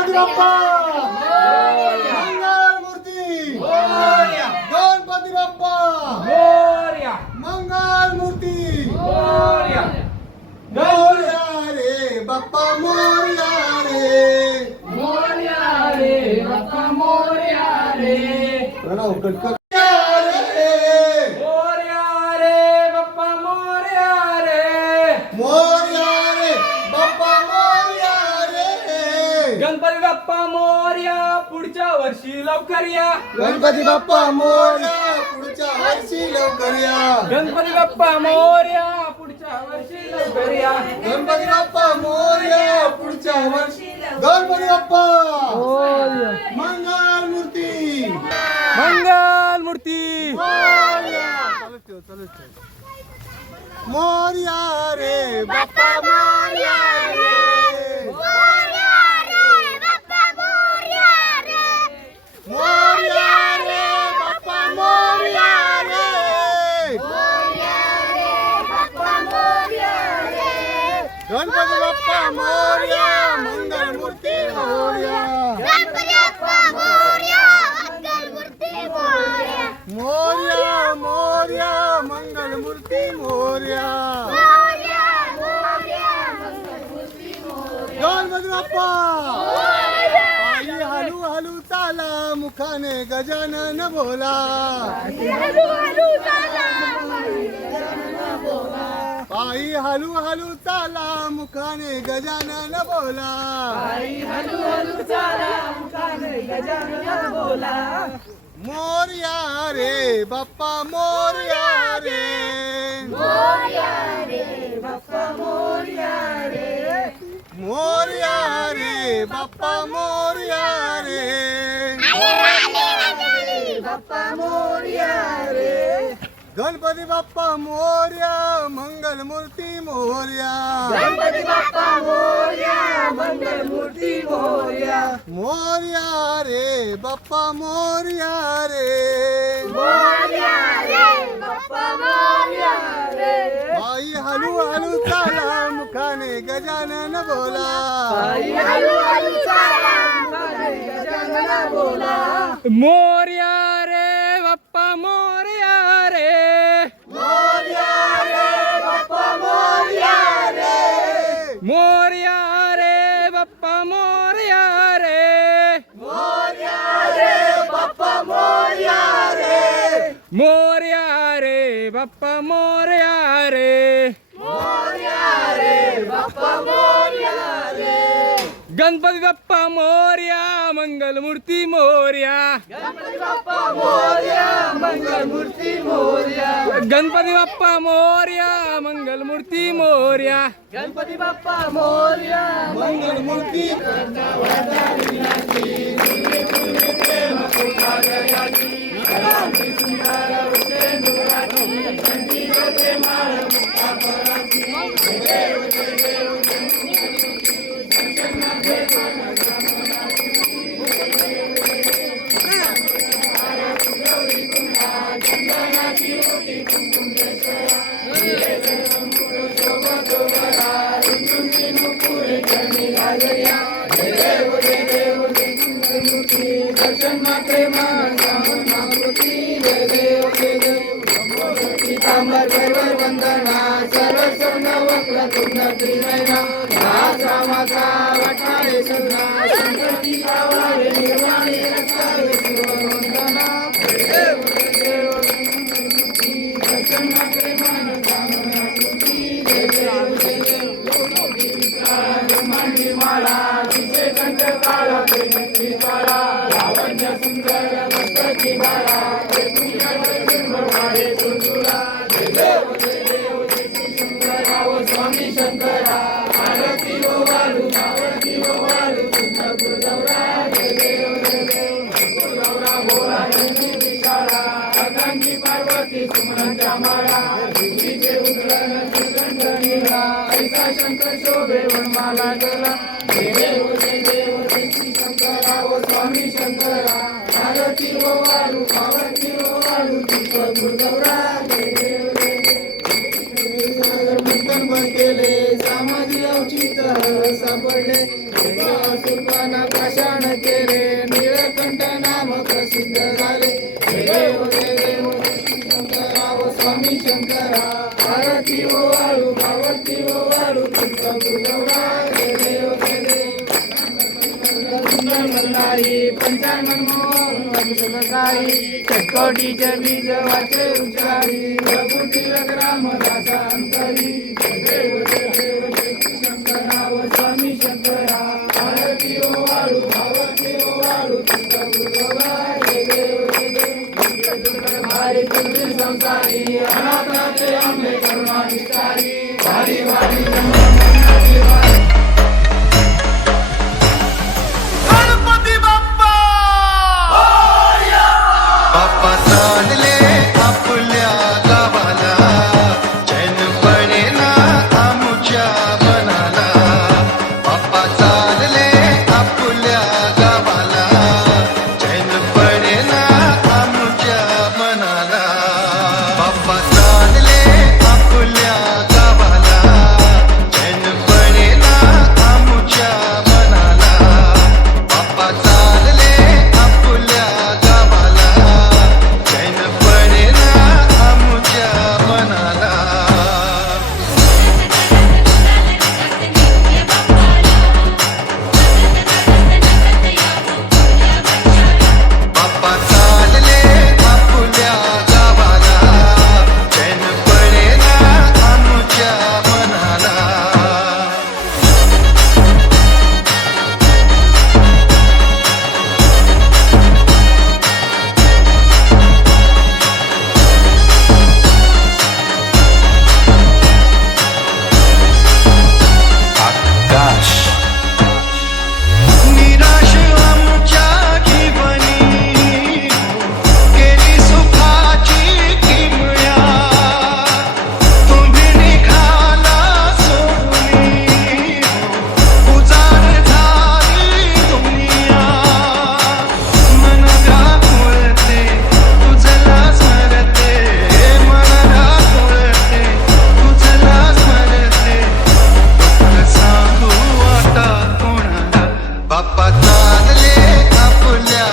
गणपती बाप्पा मंगलमूर्ती गणपती बाप्पा मंगलमूर्ती मोरया रे बाप्पा मोरया रे बाप्पा मोरया रे प्रणव कटकट गणपती बाप्पा मोरया पुढच्या वर्षी लवकर या गणपती बाप्पा मोरया पुढच्या वर्षी लवकर या गणपती बाप्पा मोरया पुढच्या वर्षी लवकर या गणपती बाप्पा मोरया पुढच्या वर्षी गणपती बाप्पा मंगलमूर्ती मंगलमूर्ती मोरया रे बाप्पा मोरया रे मोरया रे बाप्पा मोरया रे गणपती बाप्पा मोरया मंगलमूर्ती मोरया मोरया मोरया मंगलमूर्ती मोरया गणपती बाप्पा आई हलू हलू चाला मुखाने गजानन बोला आई हलू हलू चाला मुखाने गजानन बोला मोरया रे बाप्पा मोरया रे मोरया रे बाप्पा मोरया रे गणपती बाप्पा मोरया मंगलमूर्ती मोरया मोरया रे बाप्पा मोरया रे आई हलू हलू चाला मुखाने गजानन बोला मोरया रे बाप्पा मोरया रे मोरया रे बाप्पा मोरया रे मोरया रे बाप्पा मोरया रे मोरया रे बाप्पा मोरया रे मोरया रे बाप्पा मोरया रे मोरया रे बाप्पा मोरया रे गणपती बाप्पा मोरया मंगलमूर्ती मोरया गणपती बाप्पा मोरया मंगलमूर्ती मोरया गणपती बाप्पा मोरया मंगलमूर्ती मोरया गणपती बाप्पा मोरया मंगलमूर्ती शंकर शोभे वनमाला गला जय देव श्री शंकरा ओ स्वामी शंकरा भारती ओ वालू पार्वती ओ वालू दीप दुर्गौरा जय देव कीर्तन केले समाधी औचित्य सापडले सुरपाना पाषाण केले नीलकंठ नाम प्रसिद्ध झाले जय देव श्री शंकरा व स्वामी शंकरा आरती ओवाळू भावती ओवाळू तुमचा गुरुदेवा जय देव सुंदर मल्हारी पंचानन सकाळी चटकोटीचे बीज वाचे उच्चारी रघुटील रामदासा अंतरी जय देव श्री शंकरा व स्वामी शंकरा आरती ओवाळू भावती ओवाळू तुमचा गुरुदेवा जय देव भारी तुझी संसारी अनाथाचे आंबे करुणा विस्तारी वारी वारी गणपती बाप्पा बाप्पा चालले आपल्या गावाला चैन पडेना आमुच्या मनाला बाप्पा चालले आपल्या गावाला चैन पडेना आमुच्या मनाला बाप्पा चालले आपल्या गावाला चैन पडेना आमुच्या मनाला बाप्पा चालले आपल्या गावाला चैन पडेना आमुच्या मनाला बाप्पा चालले आपल्या गावाला चैन पडेना आमुच्या मनाला आकाश निराश आमच्या जीवनी गेली सुखाची किमया तुम्ही निघाला सोडून उजाड झाली दुनिया मन व्याकुळते तुझला स्मरते मन व्याकुळते तुझला स्मरते सांगू आता कोणाला बाप्पा चालले आपल्या